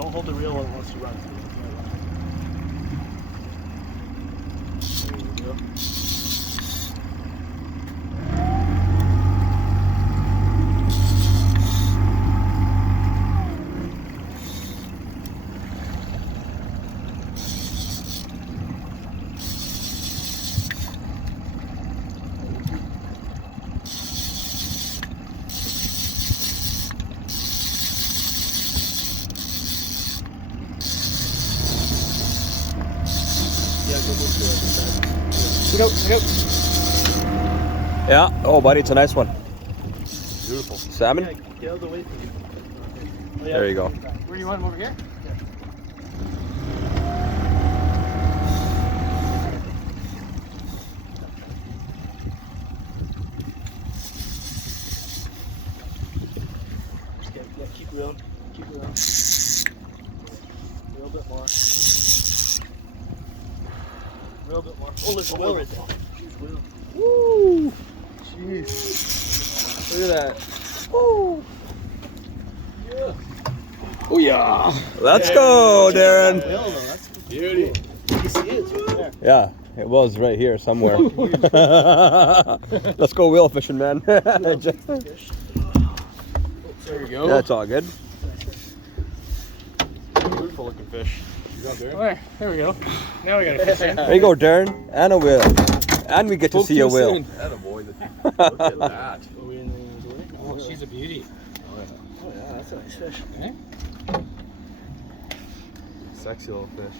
Don't hold the reel when it wants to run. There you go. Yeah. Oh, buddy, it's a nice one. Beautiful. Salmon? Yeah, get out of the way from you. Oh, yeah. There you go. Where do you want him, over here? Yeah, keep reeling. Keep reeling. A little bit more. A little bit more. Oh, there's a whale right there. Huge whale. Woo! Jeez. Look at that. Woo! Yeah. Oh, yeah. Let's go, Darren. Whale, though. That's beauty. You can see it. It's right there. Yeah, it was right here somewhere. Let's go whale fishing, man. Fish. There you go. That's all good. Beautiful looking fish. There we go. Now we got a fish in. There you go, Darren. And a whale. And we get to see a whale. Look at that. Oh, she's a beauty. Oh yeah, that's a nice fish. Eh? Sexy little fish.